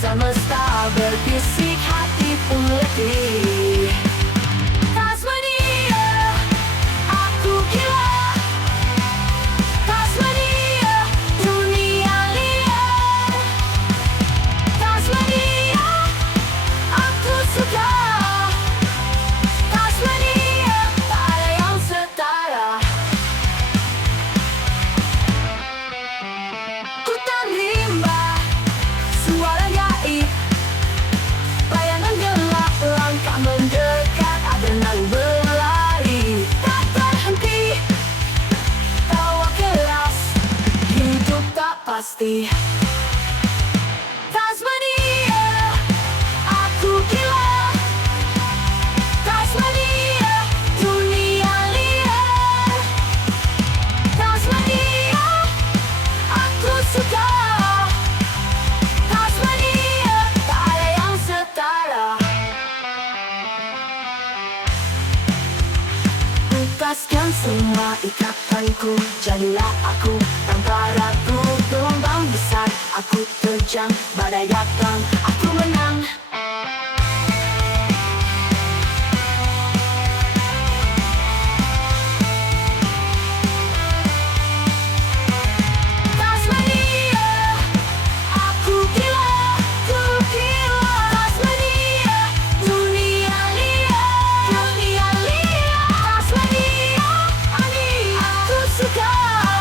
Semesta berbisik, hati pun letih. Tasmania, aku gila. Tasmania, dunia liar. Tasmania, aku suka. Tasmania, tak ada yang setara. Hutan rimba, suara gaib, bayangan gelap, langkah mendekat, adenan berlari, tak berhenti, tawa keras, hidup tak pasti. Tasmania, aku gila. Tasmania, dunia liar. Tasmania, aku suka. Tasmania, tak ada yang setara. Lepaskan semua ikatanku, jadilah aku tanpa ragu. Gelombang besar, aku terjang, badai datang, aku menang. Tasmania, aku gila, ku gila. Tasmania, dunia liar, dunia liar. Tasmania, aku suka,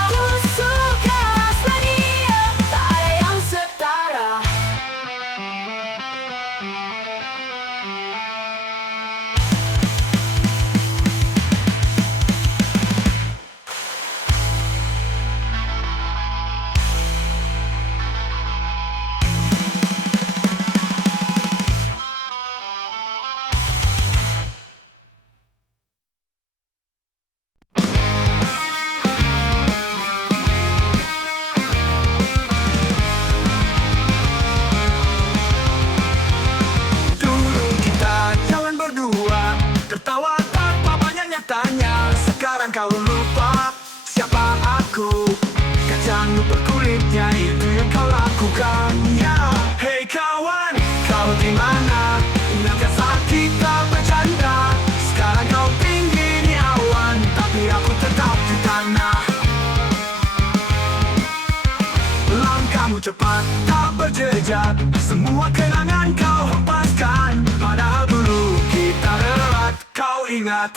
ku suka. Tasmania, tak ada yang setara. Dulu kita jalan berdua, tertawa tanpa banyaknya tanya. Sekarang kau lupa siapa aku. Kacang berkulitnya itu yang kau lakukan, ya. Hei kawan, kau di mana? Ingatkah saat kita bercanda? Sekarang kau tinggi di awan, tapi aku tetap di tanah. Langkahmu cepat, tak berjejak, semua kenangan kau hempaskan. Padahal dulu kita erat, kau ingat.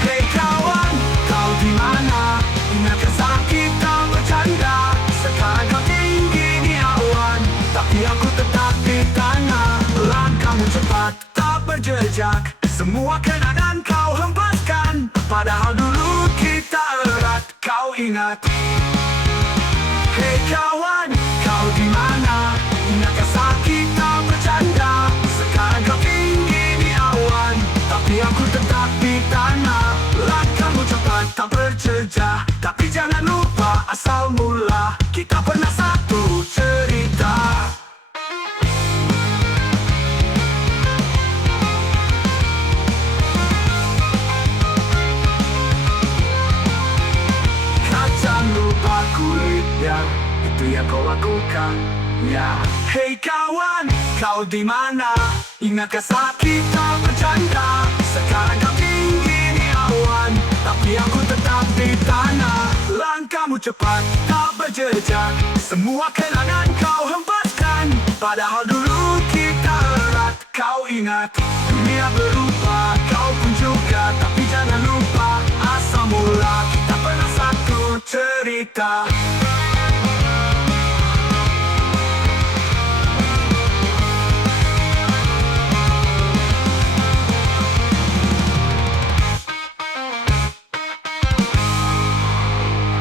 Hei kawan, kau di mana? Ingatkah saat kita bercanda? Sekarang kau tinggi di awan, tapi aku tetap di tanah. Langkahmu cepat, tak berjejak, semua kenangan kau hempaskan. Padahal dulu kita erat, kau ingat. Hei kawan, kau di mana? Ingatkah saat kita bercanda? Sekarang kau tinggi di awan, tapi aku tetap di tanah. Langkahmu cepat, tak berjejak, tapi jangan lupa asal mula. Kita pernah satu cerita. Kacang lupa kulitnya, itu yang kau lakukan, ya. Hei kawan, kau di mana? Ingatkah saat kita bercanda? Sekarang kau tinggi di awan, tapi aku tetap di tanah. Langkahmu cepat, tak berjejak, semua kenangan kau hempaskan. Padahal dulu kita erat, kau ingat. Dunia berubah, kau pun juga, tapi jangan lupa asal mula. Kita pernah satu cerita.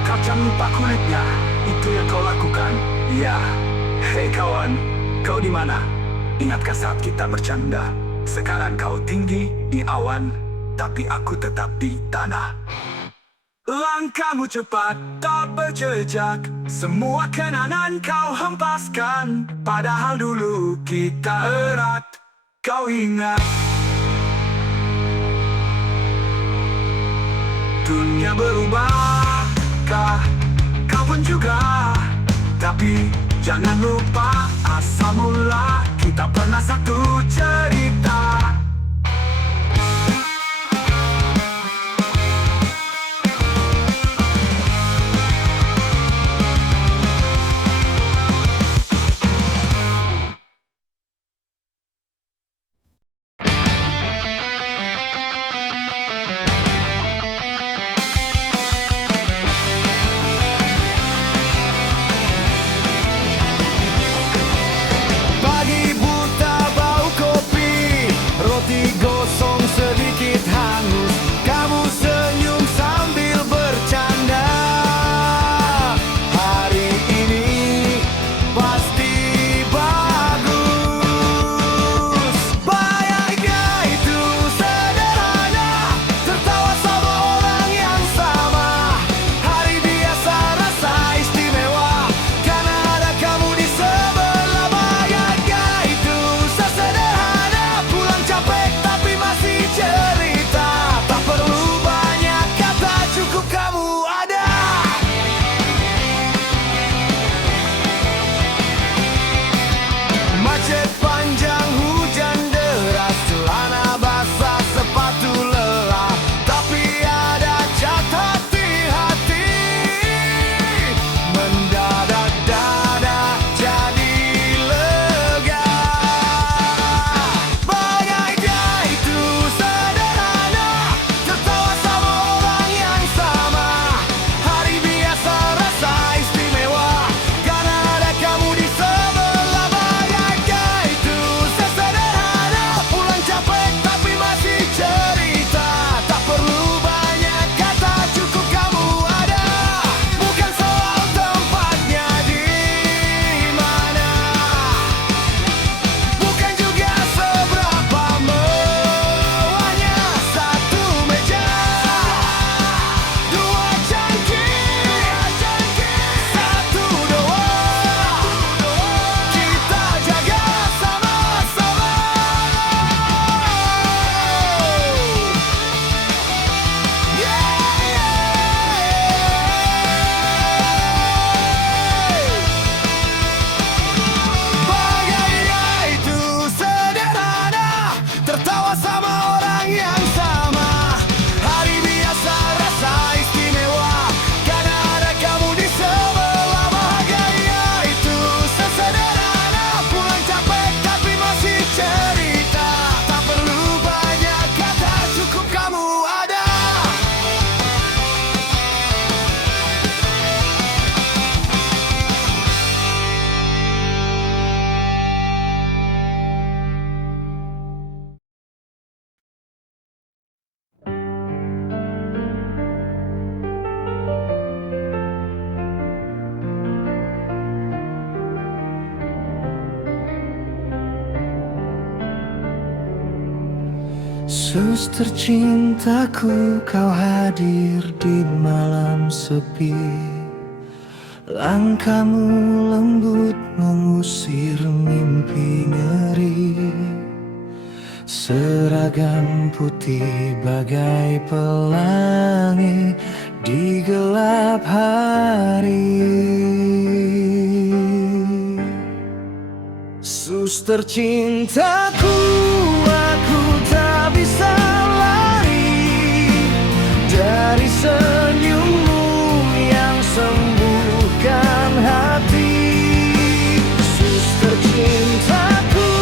Kacang lupa kulitnya, itu yang kau lakukan, ya. Hei kawan, kau di mana? Ingatkah saat kita bercanda? Sekarang kau tinggi di awan, tapi aku tetap di tanah. Langkahmu cepat, tak berjejak, semua kenangan kau hempaskan. Padahal dulu kita erat, kau ingat. Dunia berubah, kah? Kau pun juga, Jangan lupa asal mula kita pernah satu cerita. Pagi buta bau kopi, roti gosong sedikit hangus. Kamu senyum sambil bercanda. Hari ini pasti bagus. Bahagia itu sederhana, tertawa sama orang yang sama. Hari biasa rasa istimewa, karena ada kamu di sebelah. Bahagia itu sesederhana, pulang capek tapi masih cerita. Tak perlu banyak kata, cukup kamu ada. Macet panjang, hujan deras, celana basah, sepatu lelah, tapi ada cat hati-hati. Mendadak dada jadi lega. Bahagia itu sederhana, tertawa sama orang yang sama. Hari biasa rasa istimewa, karena ada kamu di sebelah. Bahagia itu sesederhana, pulang capek tapi masih cerita. Tak perlu banyak kata, cukup kamu ada. Bukan soal tempatnya di mana, bukan juga seberapa mewahnya. Satu meja, dua cangkir, satu doa, kita jaga sama-sama. Bahagia itu sederhana, tertawa sama orang yang sama. Hari biasa rasa istimewa, karena ada kamu di sebelah. Bahagia itu sesederhana, pulang capek tapi masih cerita. Tak perlu banyak kata, cukup kamu ada. Suster cintaku, kau hadir di malam sepi. Langkahmu lembut mengusir mimpi ngeri. Seragam putih bagai pelangi di gelap hari. Suster cintaku, aku tak bisa lari dari senyummu yang sembuhkan hati. Suster cintaku,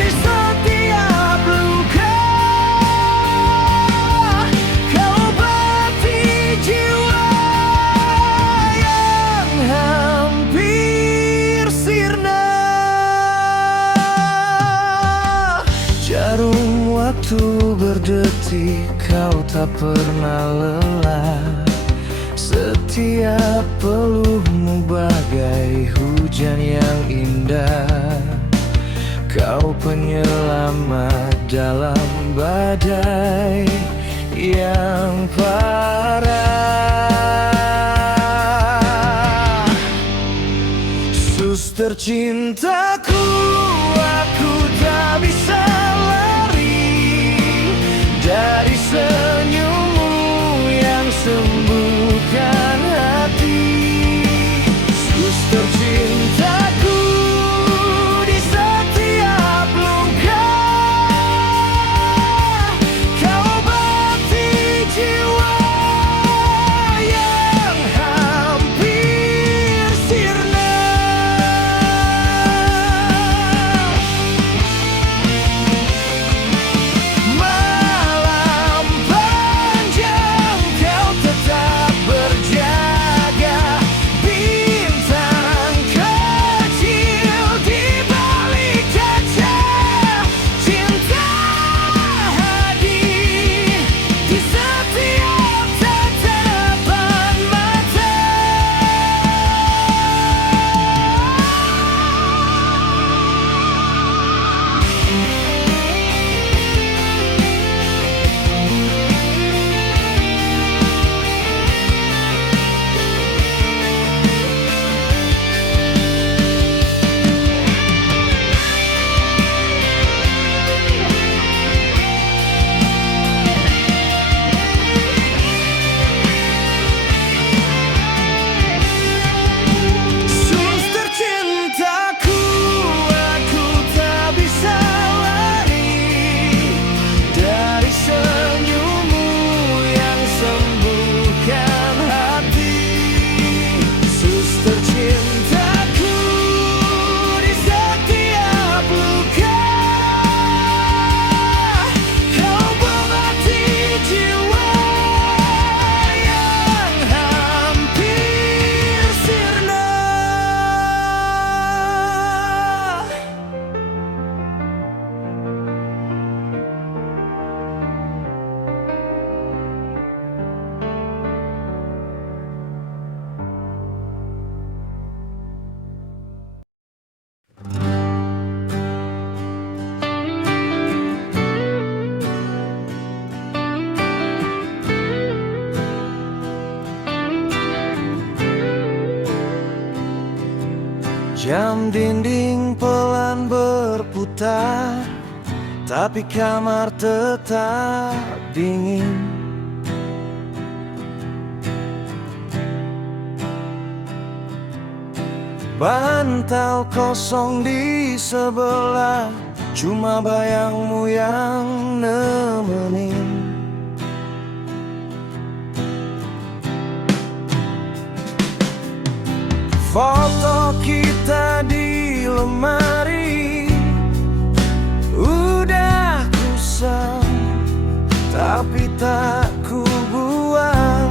di setiap luka kau obati jiwa yang hampir sirna. Jarum waktu berdetik, kau tak pernah lelah. Setiap peluhmu bagai hujan yang indah. Kau penyelamat dalam badai yang parah. Suster cintaku, aku tak bisa lari dari senyummu yang sembuhkan hati. Suster cintaku, Jam dinding pelan berputar, tapi kamar tetap dingin. Bantal kosong di sebelah, cuma bayangmu yang nemenin. Foto kita di lemari udah kusam, tapi tak ku buang.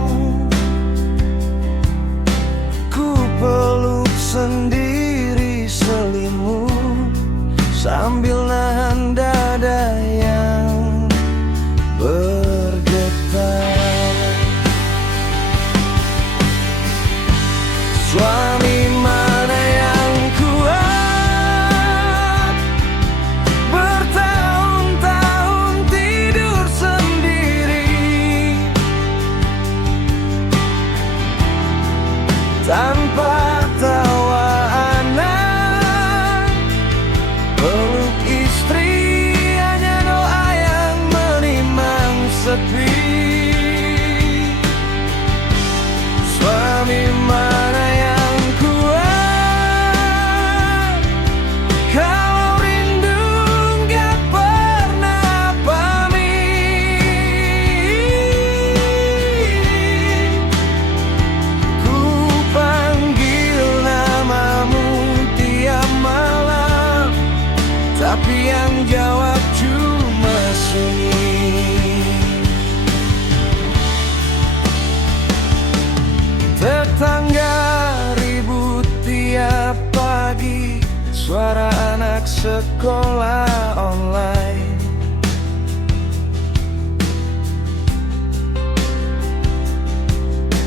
Ku peluk sendiri selimut sambil nahan dada yang bergetar. Suami mana yang kuat, bertahun-tahun tidur sendiri tanpa tawa anak, peluk istri hanya doa yang menimang sepi. Suami mana yang kuat, kalau rindu gak pernah pamit. Ku panggil namamu tiap malam, tapi yang jawab cuma sunyi. Tetangga ribut tiap pagi, suara anak sekolah online.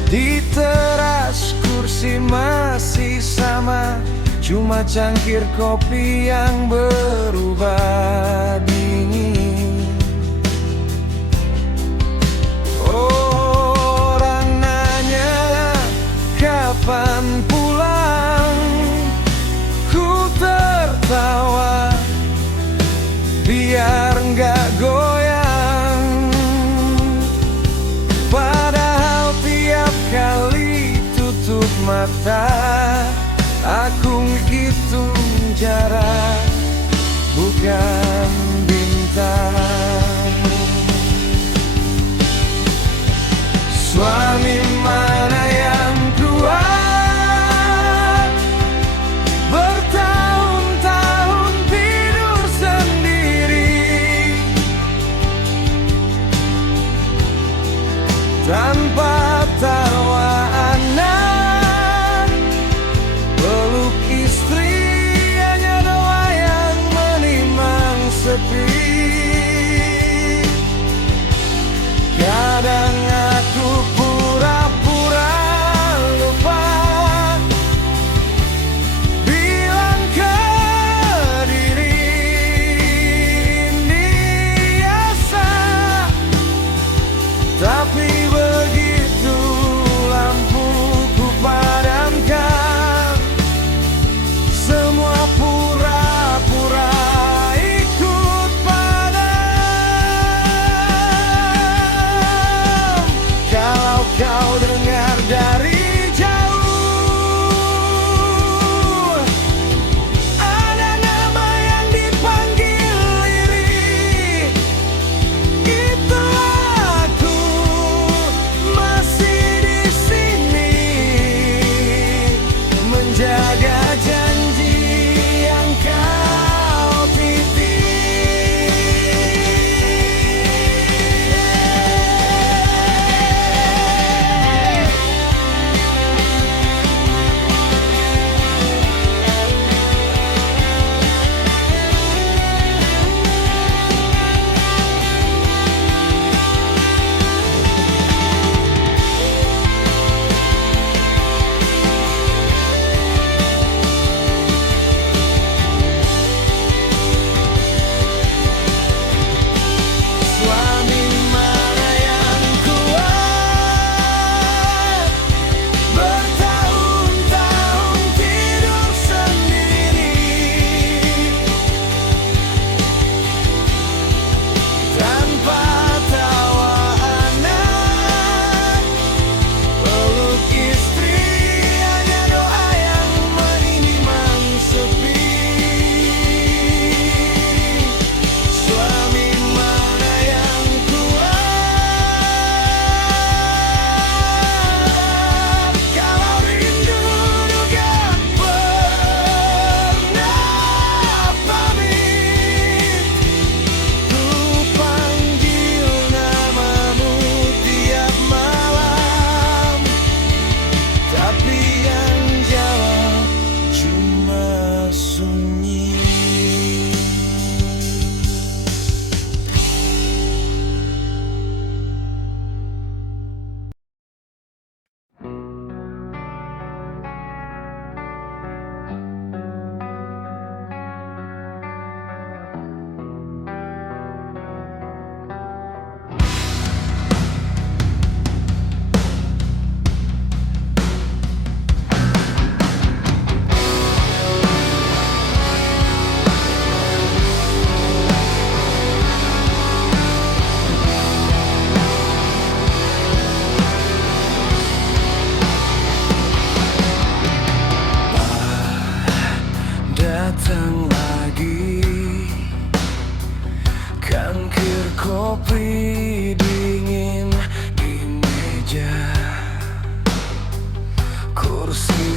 Di teras kursi masih sama, cuma cangkir kopi yang berubah dingin. Orang nanya kapan pulang, ku tertawa biar nggak goyang. Padahal tiap kali tutup mata, aku ngitung jarak, bukan bintang. Suami mana yang kuat, bertahun-tahun tidur sendiri tanpa tawa anak, peluk istri hanya doa yang menimang sepi. Kadang aku pura-pura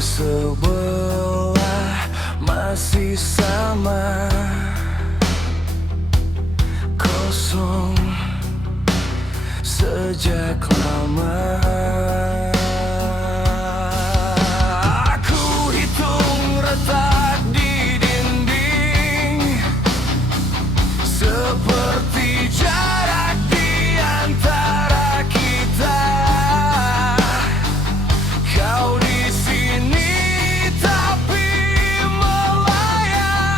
sebelah masih sama, kosong sejak lama. Aku hitung retak di dinding, seperti jarak di antara kita. Kau di sini tapi melayang,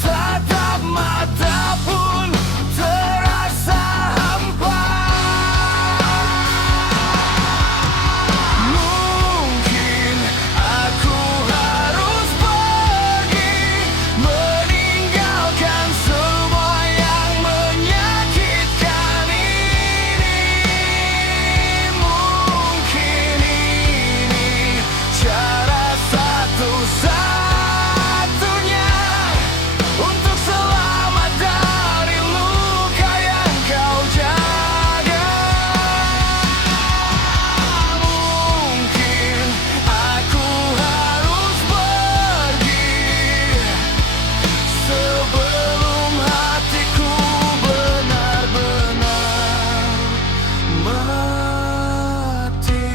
tatap mata pun terasa hampa. Mungkin aku harus pergi, meninggalkan semua yang menyakitkan ini. Mungkin ini cara satu-satunya untuk selamat dari luka yang kau jaga. Mungkin aku harus pergi sebelum hatiku benar-benar mati.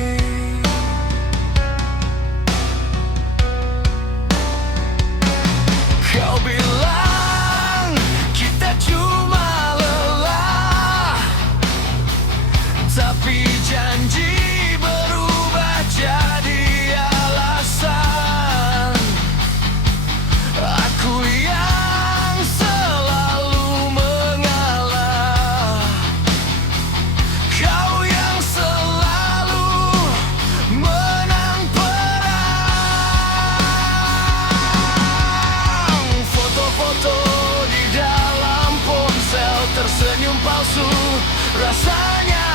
Kau bilang kita cuma lelah, tapi janji berubah jadi alasan. Aku yang selalu mengalah, kau yang selalu menang perang. Foto-foto di dalam ponsel tersenyum palsu, rasanya